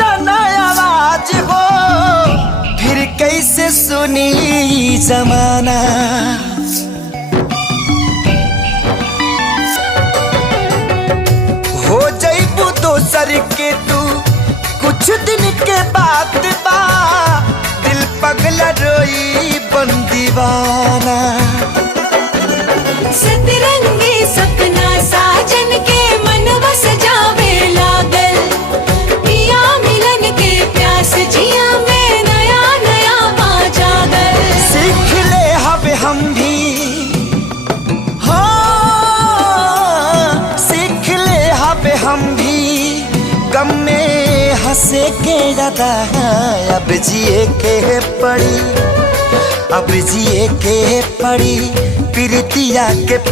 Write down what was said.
ना आवाज हो, फिर कैसे सुनी जमाना। हो जइबू दोसर के तू कुछ दिन के बाद बा, दिल पगला रोई बन दीवाना। सतरंगी सपना साजन के मनवा सजावे लागल, पिया मिलन के प्यास जिया में नया नया पा जागल। सीख ले हवे हम भी, हाँ सीख ले हवे हम भी, गम में हंसे के ज्यादा अब जिए के पड़ी, अब जिए के पड़ी प्रीतिया के।